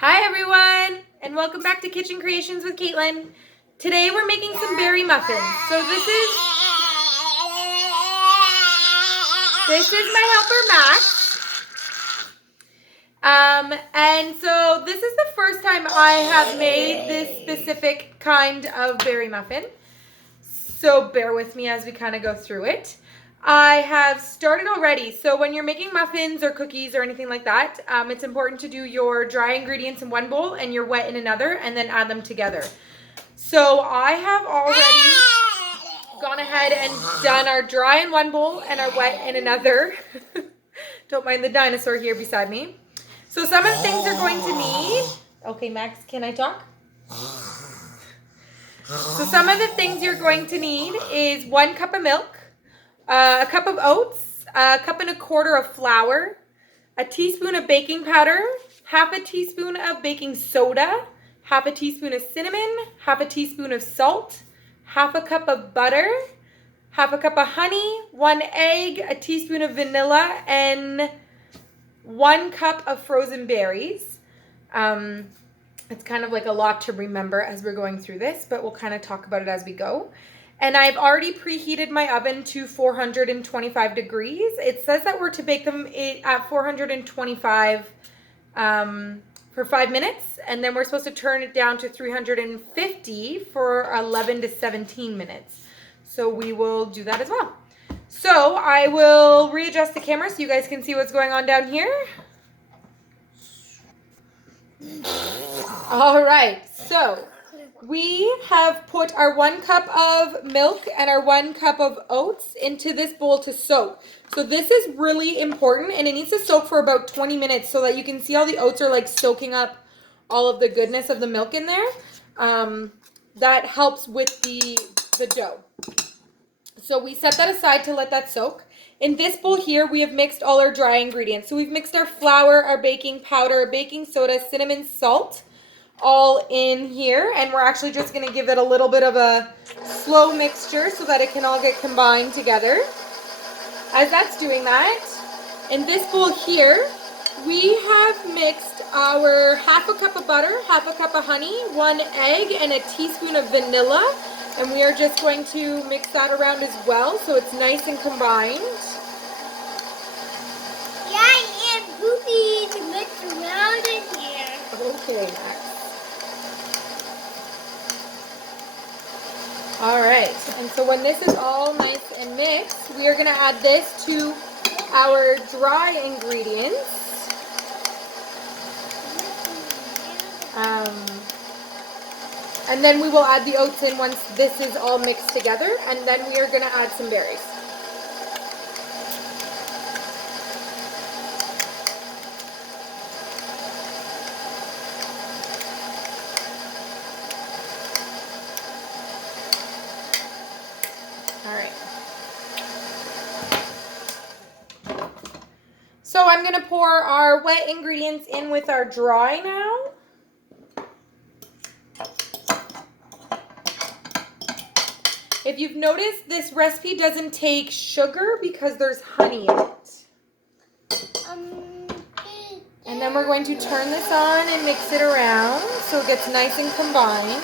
Hi everyone, and welcome back to Kitchen Creations with Kaitlin. Today we're making some berry muffins. So this is my helper Max. And so this is the first time I have made this specific kind of berry muffin. So bear with me as we kind of go through it. I have started already. So when you're making muffins or cookies or anything like that, it's important to do your dry ingredients in one bowl and your wet in another and then add them together. So I have already gone ahead and done our dry in one bowl and our wet in another. Don't mind the dinosaur here beside me. So some of the things you're going to need. Okay, Max, can I talk? So some of the things you're going to need is 1 cup of milk, a cup of oats, a cup and a quarter of flour, a teaspoon of baking powder, half a teaspoon of baking soda, half a teaspoon of cinnamon, half a teaspoon of salt, half a cup of butter, half a cup of honey, 1 egg, a teaspoon of vanilla, and 1 cup of frozen berries. It's kind of like a lot to remember as we're going through this, but we'll kind of talk about it as we go. And I've already preheated my oven to 425 degrees. It says that we're to bake them at 425 for 5 minutes, and then we're supposed to turn it down to 350 for 11 to 17 minutes. So we will do that as well. So I will readjust the camera so you guys can see what's going on down here. All right, so we have put our 1 cup of milk and our 1 cup of oats into this bowl to soak. So this is really important, and it needs to soak for about 20 minutes so that you can see how the oats are like soaking up all of the goodness of the milk in there. That helps with the dough. So we set that aside to let that soak. In this bowl here, we have mixed all our dry ingredients. So we've mixed our flour, our baking powder, baking soda, cinnamon, salt, all in here. And we're actually just going to give it a little bit of a slow mixture so that it can all get combined together. As that's doing that, in this bowl here, we have mixed our half a cup of butter, half a cup of honey, 1 egg, and a teaspoon of vanilla. And we are just going to mix that around as well so it's nice and combined. Yeah, and Goofy to mix around in here. Okay, Max. All right, and so when this is all nice and mixed, we are going to add this to our dry ingredients. And then we will add the oats in once this is all mixed together, and then we are going to add some berries. All right. So I'm going to pour our wet ingredients in with our dry now. If you've noticed, this recipe doesn't take sugar because there's honey in it. And then we're going to turn this on and mix it around so it gets nice and combined.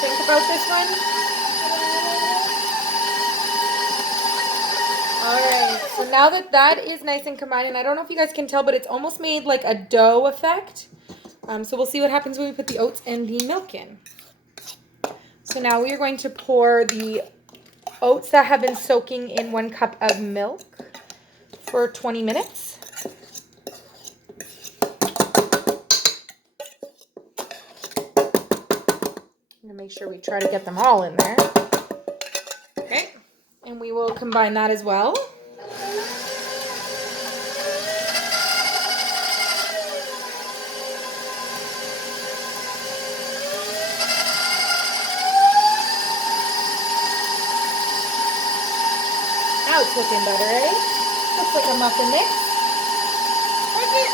Think about this one. All right, so now that is nice and combined, and I don't know if you guys can tell, but it's almost made like a dough effect. So we'll see what happens when we put the oats and the milk in. So now we are going to pour the oats that have been soaking in 1 cup of milk for 20 minutes. I'm going to make sure we try to get them all in there. Okay, and we will combine that as well. Now it's looking better, eh? Looks like a muffin mix.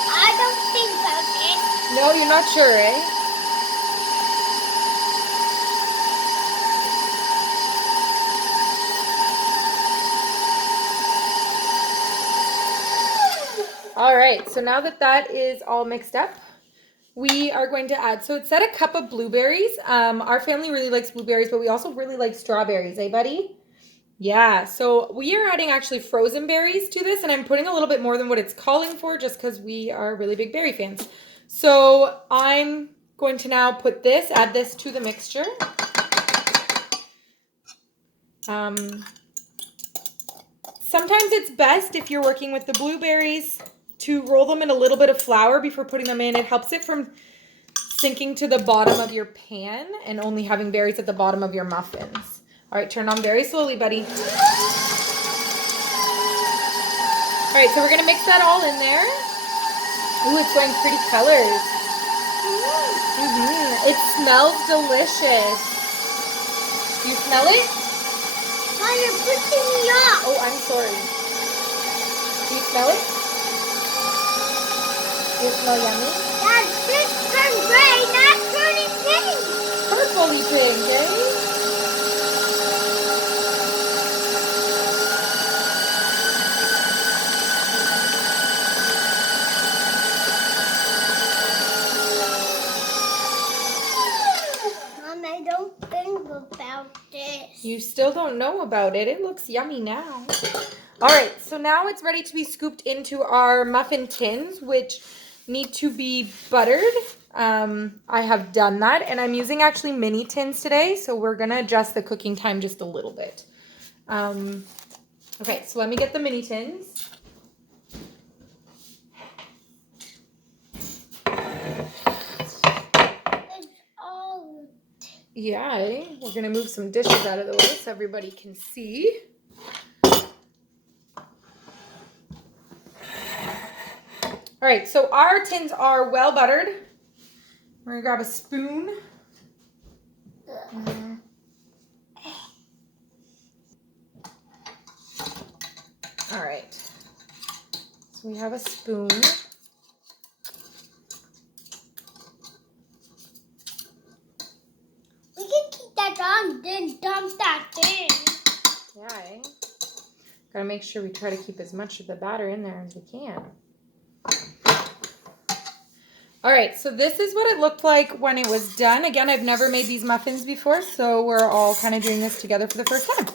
I don't think about it. No, you're not sure, eh? All right, so now that that is all mixed up, we are going to add, so it said a cup of blueberries. Our family really likes blueberries, but we also really like strawberries, eh, buddy? Yeah, so we are adding actually frozen berries to this, and I'm putting a little bit more than what it's calling for just because we are really big berry fans. So I'm going to now add this to the mixture. Sometimes it's best if you're working with the blueberries to roll them in a little bit of flour before putting them in. It helps it from sinking to the bottom of your pan and only having berries at the bottom of your muffins. All right, turn on very slowly, buddy. All right, so we're gonna mix that all in there. Ooh, it's going pretty colors. It smells delicious. You smell it? Oh, you're pushing me off. Oh, I'm sorry. Do you smell it? Does it smell yummy? This turned gray, not turning pink. Purpley pink, eh? Mom, I don't think about this. You still don't know about it. It looks yummy now. All right, so now it's ready to be scooped into our muffin tins, which need to be buttered. I have done that, and I'm using actually mini tins today, so we're gonna adjust the cooking time just a little bit. Okay, so let me get the mini tins. Yeah, eh? We're gonna move some dishes out of the way so everybody can see. All right, so our tins are well buttered. We're gonna grab a spoon. All right, so we have a spoon. We can keep that on, then dump that in. Yeah, eh? Gotta make sure we try to keep as much of the batter in there as we can. All right, so this is what it looked like when it was done. Again, I've never made these muffins before, so we're all kind of doing this together for the first time.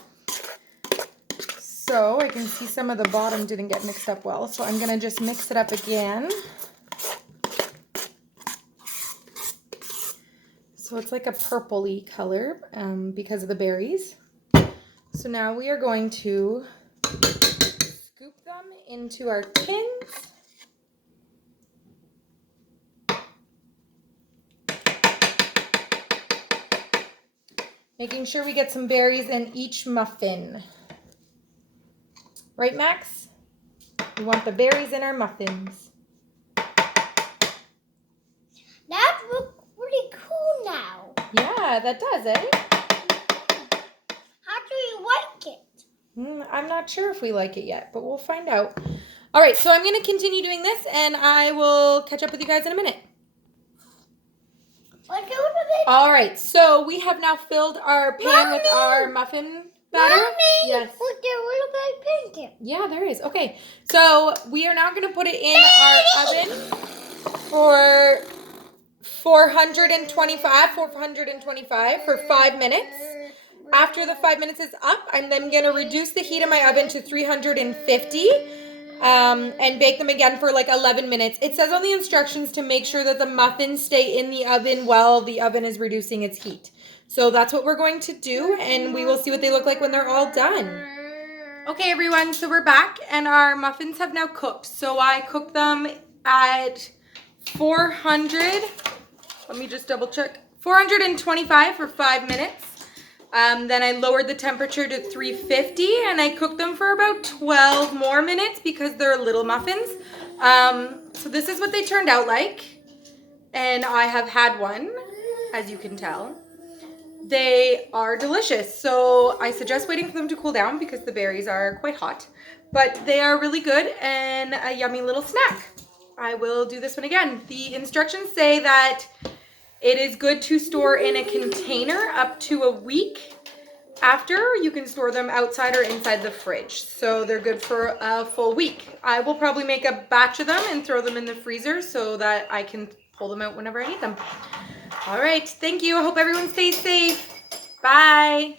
So I can see some of the bottom didn't get mixed up well, so I'm gonna just mix it up again. So it's like a purpley color because of the berries. So now we are going to scoop them into our tins. Making sure we get some berries in each muffin. Right, Max? We want the berries in our muffins. That looks pretty cool now. Yeah, that does, eh? How do you like it? I'm not sure if we like it yet, but we'll find out. All right, so I'm going to continue doing this, and I will catch up with you guys in a minute. Like a little bit. All right, so we have now filled our pan with our muffin batter. Mommy, yes. look, there's a little bit of pink here. Yeah, there is. Okay, so we are now going to put it in our oven for 425 for 5 minutes. After the 5 minutes is up, I'm then going to reduce the heat of my oven to 350 and bake them again for like 11 minutes. It says on the instructions to make sure that the muffins stay in the oven while the oven is reducing its heat. So that's what we're going to do, and we will see what they look like when they're all done. Okay, everyone, so we're back, and our muffins have now cooked. So I cooked them at 400, let me just double check, 425 for 5 minutes. Then I lowered the temperature to 350, and I cooked them for about 12 more minutes because they're little muffins. So this is what they turned out like, and I have had one, as you can tell. They are delicious. So I suggest waiting for them to cool down because the berries are quite hot. But they are really good and a yummy little snack. I will do this one again. The instructions say that it is good to store in a container up to a week. After, you can store them outside or inside the fridge. So they're good for a full week. I will probably make a batch of them and throw them in the freezer so that I can pull them out whenever I need them. All right, thank you. I hope everyone stays safe. Bye.